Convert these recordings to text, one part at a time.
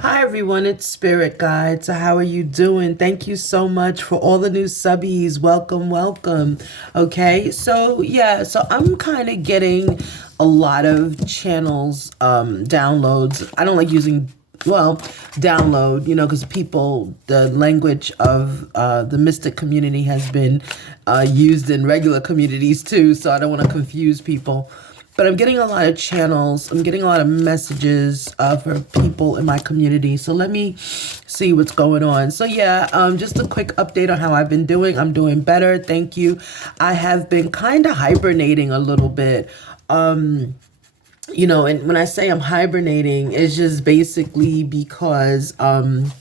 Hi everyone, it's Spirit Guide. So how are you doing? Thank you so much for all the new subbies. Welcome, welcome. Okay, so I'm kind of getting a lot of channels downloads. I don't like using download, because people, the language of the mystic community has been used in regular communities too, so I don't want to confuse people. But I'm getting a lot of channels. I'm getting a lot of messages for people in my community. So let me see what's going on. So yeah, just a quick update on how I've been doing. I'm doing better. Thank you. I have been kind of hibernating a little bit. And when I say I'm hibernating, it's just basically because I don't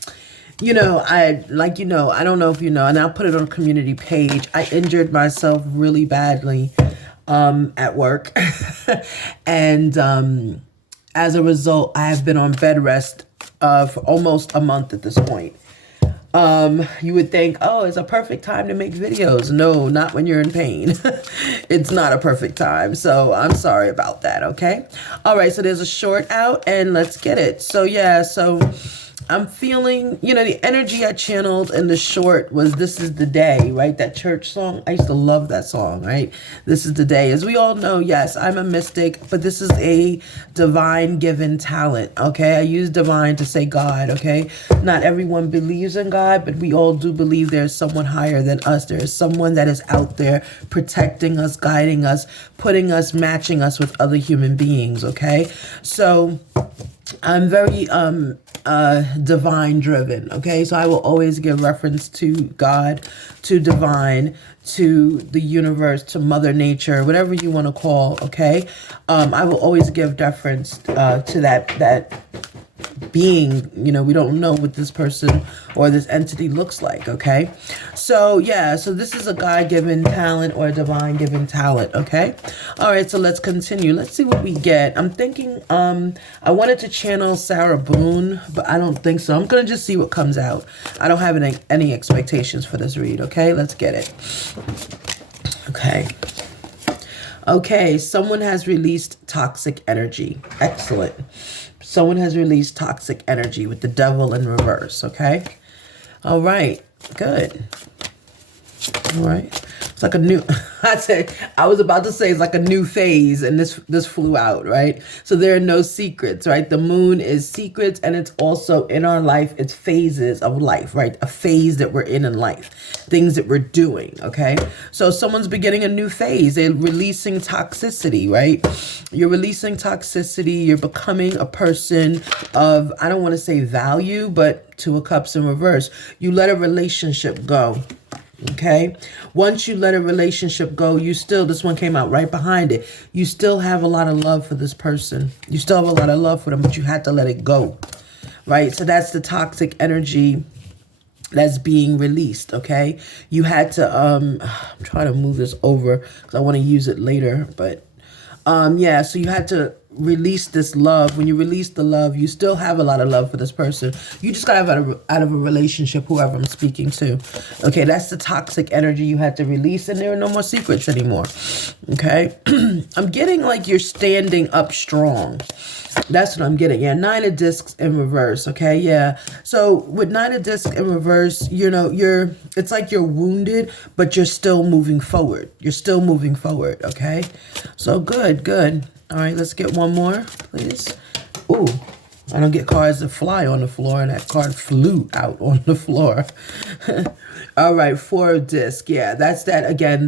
know if you know, and I'll put it on a community page. I injured myself really badly at work. and as a result, I have been on bed rest for almost a month at this point. You would think, oh, it's a perfect time to make videos. No, not when you're in pain. It's not a perfect time. So I'm sorry about that. Okay. All right. So there's a short out and let's get it. So yeah. So I'm feeling, the energy I channeled in the short was This Is the Day, right? That church song. I used to love that song, right? This is the day. As we all know, yes, I'm a mystic, but this is a divine given talent, okay? I use divine to say God, okay? Not everyone believes in God, but we all do believe there's someone higher than us. There is someone that is out there protecting us, guiding us, putting us, matching us with other human beings, okay? So I'm very divine driven. Okay, so I will always give reference to God, to divine, to the universe, to Mother Nature, whatever you want to call. Okay, I will always give deference to that being. We don't know what this person or this entity looks like. Okay, so yeah, so this is a God-given talent or a divine-given talent. Okay, all right, so let's continue. Let's see what we get. I'm thinking I wanted to channel Sarah Boone, but I don't think so. I'm gonna just see what comes out. I don't have any expectations for this read. Okay, let's get it. Okay, someone has released toxic energy. Excellent. Someone has released toxic energy with the devil in reverse, okay? All right, good. All right. It's like a new, I was about to say it's like a new phase, and this flew out, right? So there are no secrets, right? The moon is secrets, and it's also in our life, it's phases of life, right? A phase that we're in life, things that we're doing, okay? So someone's beginning a new phase. They're releasing toxicity, right? You're releasing toxicity. You're becoming a person of, I don't want to say value, but Two of Cups in reverse. You let a relationship go. Okay. Once you let a relationship go, this one came out right behind it. You still have a lot of love for this person. You still have a lot of love for them, but you had to let it go. Right. So that's the toxic energy that's being released. Okay. You had to, I'm trying to move this over because I want to use it later, but yeah, so you had to release this love. When you release the love, you still have a lot of love for this person. You just got out of a relationship, whoever I'm speaking to. Okay, that's the toxic energy you had to release, and there are no more secrets anymore. Okay, I'm getting like you're standing up strong. That's what I'm getting. Yeah, Nine of Discs in reverse. Okay, yeah. So with Nine of Discs in reverse, it's like you're wounded, but you're still moving forward. You're still moving forward. Okay, so good, good. All right, let's get one more, please. Ooh, I don't get cards that fly on the floor, and that card flew out on the floor. All right, Four of Discs. Yeah, that's that again.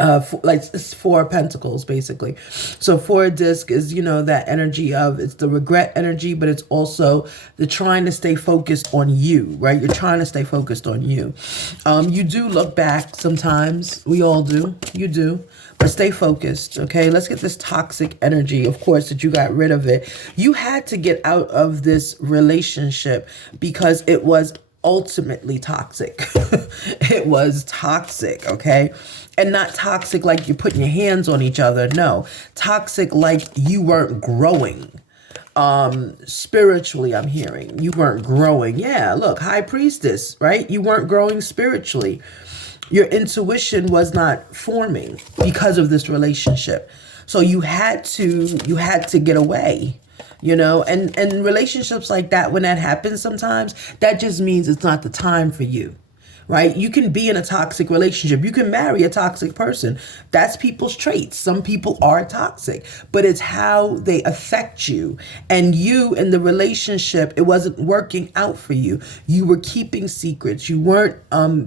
It's Four of Pentacles basically. So Four of Disc is that energy of, it's the regret energy, but it's also the trying to stay focused on you, right? You're trying to stay focused on you. You do look back sometimes. We all do. You do. But stay focused, okay? Let's get this toxic energy, of course, that you got rid of it. You had to get out of this relationship because it was ultimately toxic. It was toxic, okay? And not toxic like you're putting your hands on each other. No, toxic like you weren't growing. Spiritually, I'm hearing you weren't growing. Yeah, look, High Priestess, right? You weren't growing spiritually. Your intuition was not forming because of this relationship. So you had to get away. you know, and relationships like that, when that happens sometimes, that just means it's not the time for you. Right? You can be in a toxic relationship. You can marry a toxic person. That's people's traits. Some people are toxic, but it's how they affect you. And you in the relationship, it wasn't working out for you. You were keeping secrets. You weren't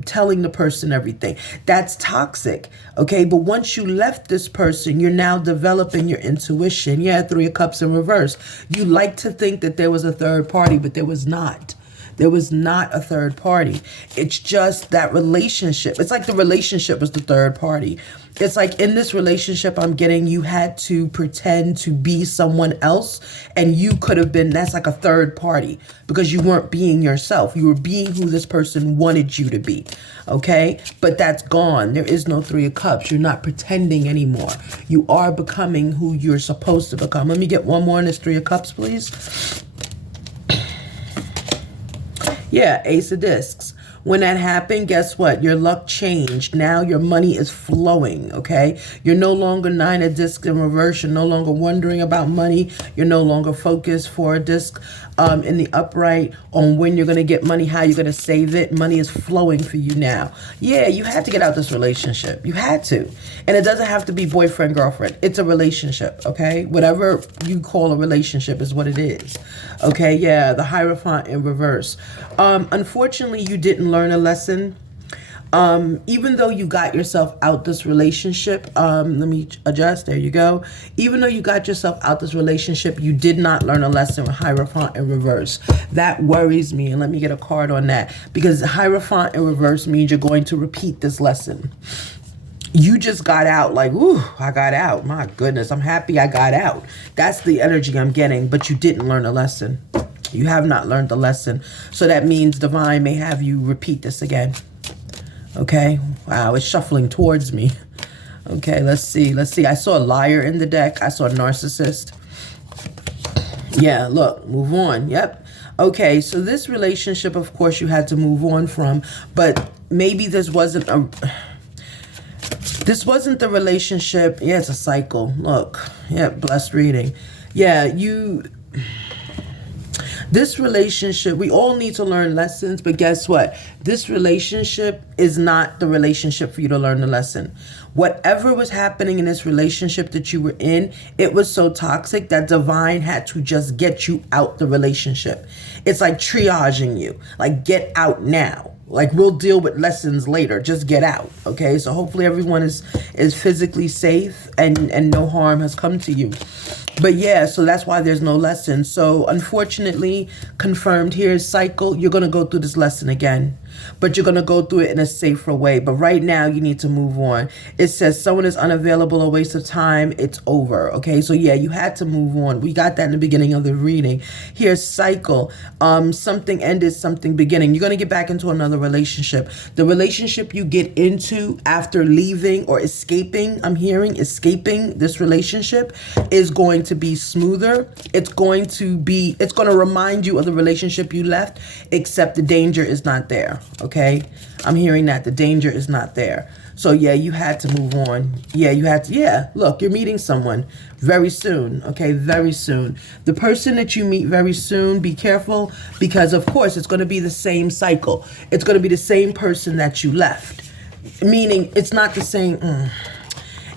telling the person everything. That's toxic. Okay. But once you left this person, you're now developing your intuition. Yeah, Three of Cups in reverse. You like to think that there was a third party, but there was not. There was not a third party. It's just that relationship. It's like the relationship was the third party. It's like in this relationship I'm getting, you had to pretend to be someone else, and you could have been, that's like a third party, because you weren't being yourself. You were being who this person wanted you to be. Okay? But that's gone. There is no Three of Cups. You're not pretending anymore. You are becoming who you're supposed to become. Let me get one more in this Three of Cups, please. Yeah, Ace of Discs. When that happened, guess what? Your luck changed. Now your money is flowing, okay? You're no longer Nine of Discs in reverse. You're no longer wondering about money. You're no longer focused for a disc in the upright on when you're going to get money, how you're going to save it. Money is flowing for you now. Yeah, you had to get out this relationship. You had to. And it doesn't have to be boyfriend, girlfriend. It's a relationship, okay? Whatever you call a relationship is what it is. Okay, yeah, the Hierophant in reverse. Unfortunately, you didn't learn a lesson. Even though you got yourself out this relationship, let me adjust, there you go. Even though you got yourself out this relationship, you did not learn a lesson with Hierophant in reverse. That worries me, and let me get a card on that, because Hierophant in reverse means you're going to repeat this lesson. You just got out like, ooh, I got out. My goodness, I'm happy I got out. That's the energy I'm getting, but you didn't learn a lesson. You have not learned the lesson. So that means Divine may have you repeat this again. Okay. Wow, it's shuffling towards me. Okay, let's see. Let's see. I saw a Liar in the deck. I saw a Narcissist. Yeah, look, move on. Yep. Okay, so this relationship, of course, you had to move on from, but maybe this wasn't the relationship. Yeah, it's a cycle. Look. Yeah, blessed reading. Yeah, this relationship, we all need to learn lessons, but guess what? This relationship is not the relationship for you to learn the lesson. Whatever was happening in this relationship that you were in, it was so toxic that Divine had to just get you out the relationship. It's like triaging you, like get out now. Like, we'll deal with lessons later. Just get out, okay? So hopefully everyone is physically safe and no harm has come to you. But yeah, so that's why there's no lesson. So unfortunately, confirmed here is cycle. You're going to go through this lesson again, but you're going to go through it in a safer way. But right now, you need to move on. It says someone is unavailable, a waste of time. It's over, okay? So yeah, you had to move on. We got that in the beginning of the reading. Here's cycle. Something ended, something beginning. You're going to get back into another relationship. The relationship you get into after leaving or escaping, I'm hearing escaping this relationship, is going to be smoother. It's going to remind you of the relationship you left, except the danger is not there. Okay, I'm hearing that the danger is not there. So yeah, you had to move on. Yeah, you had to. Yeah, look, you're meeting someone very soon. Okay, very soon. The person that you meet very soon, be careful, because of course it's going to be the same cycle. It's going to be the same person that you left, meaning it's not the same.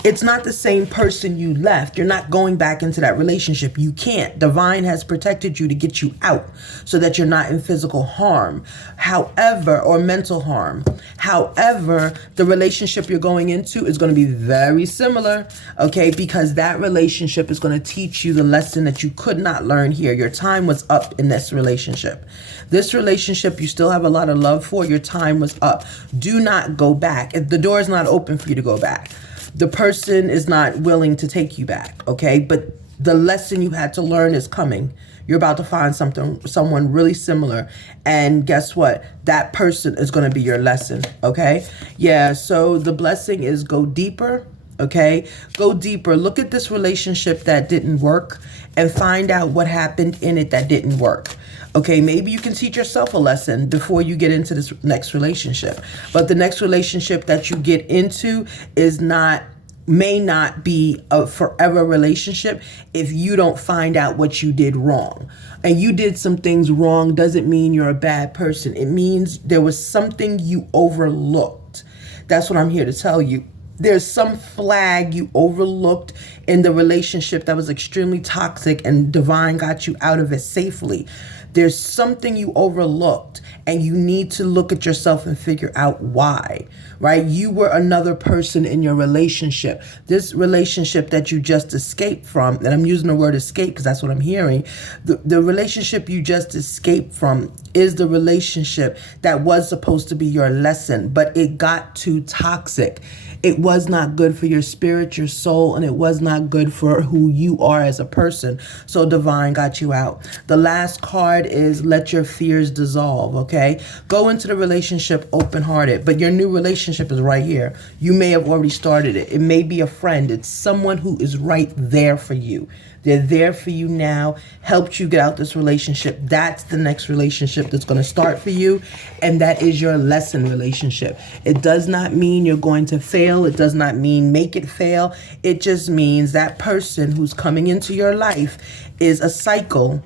It's not the same person you left. You're not going back into that relationship. You can't. Divine has protected you to get you out so that you're not in physical harm, however, or mental harm. However, the relationship you're going into is going to be very similar, okay, because that relationship is going to teach you the lesson that you could not learn here. Your time was up in this relationship. This relationship you still have a lot of love for. Your time was up. Do not go back. The door is not open for you to go back. The person is not willing to take you back, okay? But the lesson you had to learn is coming. You're about to find someone really similar. And guess what? That person is going to be your lesson, okay? Yeah, so the blessing is go deeper, okay? Go deeper. Look at this relationship that didn't work and find out what happened in it that didn't work. Okay, maybe you can teach yourself a lesson before you get into this next relationship. But the next relationship that you get into is not may not be a forever relationship if you don't find out what you did wrong. And you did some things wrong doesn't mean you're a bad person. It means there was something you overlooked. That's what I'm here to tell you. There's some flag you overlooked in the relationship that was extremely toxic, and divine got you out of it safely. There's something you overlooked, and you need to look at yourself and figure out why, right? You were another person in your relationship. This relationship that you just escaped from, and I'm using the word escape because that's what I'm hearing. The relationship you just escaped from is the relationship that was supposed to be your lesson, but it got too toxic. It was not good for your spirit, your soul, and it was not good for who you are as a person. So divine got you out. The last card is let your fears dissolve, okay? Go into the relationship open-hearted, but your new relationship is right here. You may have already started it. It may be a friend. It's someone who is right there for you. They're there for you now, helped you get out this relationship. That's the next relationship that's going to start for you, and that is your lesson relationship. It does not mean you're going to fail. It does not mean make it fail. It just means that person who's coming into your life is a cycle,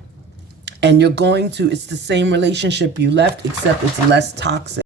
and it's the same relationship you left, except it's less toxic.